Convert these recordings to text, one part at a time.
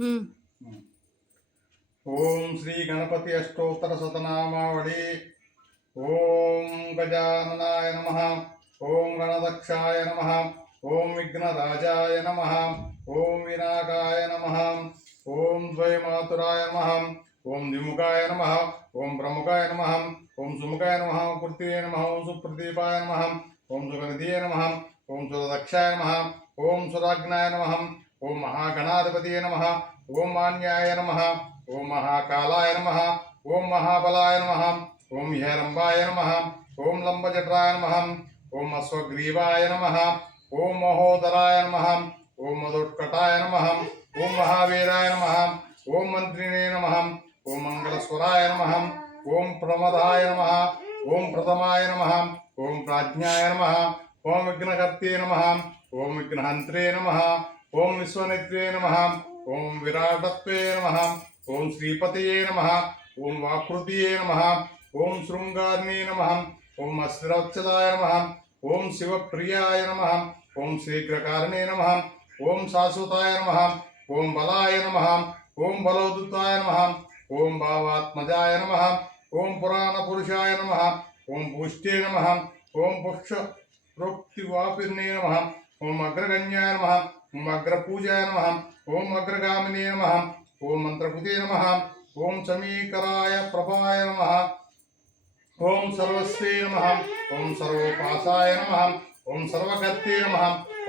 ओम श्री गणपति अष्टोत्तर शतनामावली। ओम गजाननाय नमः। ओम गणदक्षाय नमः। ओम विघ्नराजाय नमः। ओम विनायकाय नमः। ओम द्वयमातुराय नमः। ओम द्विमुखाय नमः। ओम प्रमुखाय नमः। ओम सुमुखाय नमः। ओम कृत्ये नमः। ओम सुप्रदीपाय नमः। ओम सुगणिधे नमः। ओम सुरदक्षाय नमः। ओम सुराग्नाय नमः। ओम महागणाधिपतये नमः। ओम मान्याय नमः। ओम महाकालाय नमः। ओम महाबलाय नमः। ओम हेरंबाय नमः। ओम लंबजटाय नमः। ओम अश्वग्रीवाय नमः। ओम महोदराय नमः। ओम मधुत्कटाय नमः। ओम महावीराय नमः। ओम मंत्रिणे नमः। ओम मंगलस्वराय नमः। ओम प्रमदाय नमः। ओम प्रथमाय नमः। ओम प्राज्ञाय नमः। ओम विघ्नकर्ते नमः। ओम विघ्नहंत्रे नमः। ओम विश्वनेत्रे नमः। ओम विराटत्वे नमः। ओम श्रीपतये नमः। ओम वाकृतिये नमः। ओम शृंगारिणे नमः। ओम अस्थिरवच्छदाय नमः। ओम शिवप्रियाय नमः। ओम शीघ्रकारिणे नमः। ओम शाश्वताय नमः। ओम बलाय नमः। ओम बलोदुताय नमः। ओम भावात्मजाय नमः। ओम पुराणपुरुषाय नमः। ओम पुष्टे नमः। ओम पुष्प प्रोक्तिवापिर्णे नमः। ओम अग्रगण्याय नमः। ओम अग्रपूजाय नमः। ओम अग्रगामिने नमः। ओम मंत्रपुते नमः। ओम समीकराय प्रभाय नमः। ओम सर्वस्वे नमः। ओम सर्वोपासाय नमः। ओम सर्वगत्ते नमः।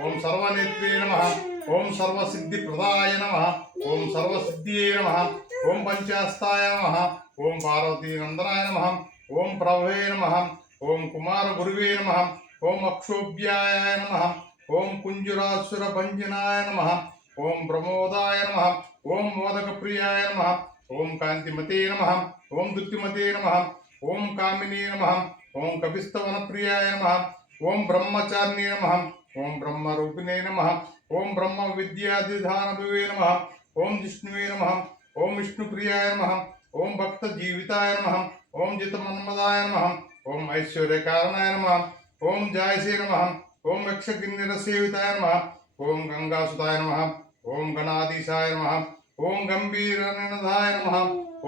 ओम सर्वनेत्रे नमः। ओम सर्वसिद्धिप्रदाय नमः। ओम सर्वसिद्धिये नमः। ओम पंचास्ताय नमः। ओम पार्वती नंदनाय नमः। ओम प्रभवे नमः। ओम कुमार गुरुवे नमः। ओम अक्षोभ्याय नमः। ओम कुंजुरासुर भंजनाय नमः। ओम प्रमोदाय नमः। ओम मोदक प्रियाय नमः। ओम कांतिमते नमः। ओम दुत्तिमते नमः। ओम कामिनी नमः। ओम कपिस्तवन प्रियाय नमः। ओम ब्रह्मचारिणे नमः। ओम ब्रह्मरूपिणे नमः। ओम ब्रह्म विद्याधिधानभवे नमः। ओम जिष्णुवे नमः। ओम विष्णुप्रियाय नमः। ओम भक्त जीविताय नमः। ओम जितमन्मदाय नमः। ओम ऐश्वर्य कारणाय नमः। ओम जायसे नमः। ओम यक्षकिन्नर सेविताय नमः। ओम गंगासुताय नमः। ओम गणाधीशाय नमः। ओम गंभीर निनधाय नमः।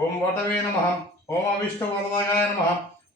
ओम वटवे नमः। ओम अविष्टवरदाय नमः।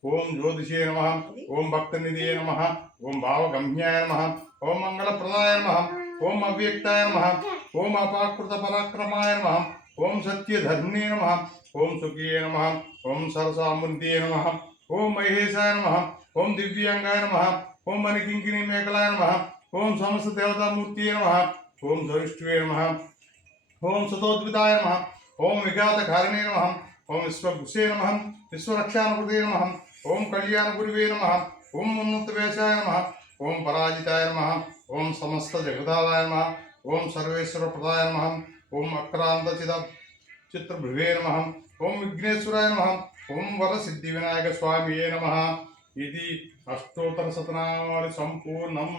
ओम ज्योतिषे नमः। ओम भक्तनिधये नमः। ओम भावगम्याय नमः। ओम मंगलप्रदाय नमः। ओम अव्यक्ताय नमः। ओम अपाकृत पराक्रमाय नमः। ओम सत्यधर्मिणे नमः। ओम सुखिये नमः। ओम सरसामुद्ये नमः। ओम महेशाय नमः। ओम दिव्यांगाय नमः। ओम मणिकिंकिणी मेखलाय नमः। ओम समस्त देवता मूर्तिये नमः। ओम धरिष्ठवे नमः। ओम सतोद्विताय नमः। ओम विघातकारिणे नमः। ओम विश्वभुषे नमः। विश्वरक्षानुकृते नमः। ओम कल्याणगुरुवे नमः। ओम उन्नतवेशाय नमः। ओम पराजिताय नमः। ओम समस्त जगदाय नमः। ओम सर्वेश्वर प्रदाय नमः। ओम अक्रांत चित्रभृवे नमः। ओम विघ्नेश्वराय नमः। ओम वरसिद्धि विनायक स्वामिये नमः। इति अष्टोत्तर शतनामावली संपूर्णम्।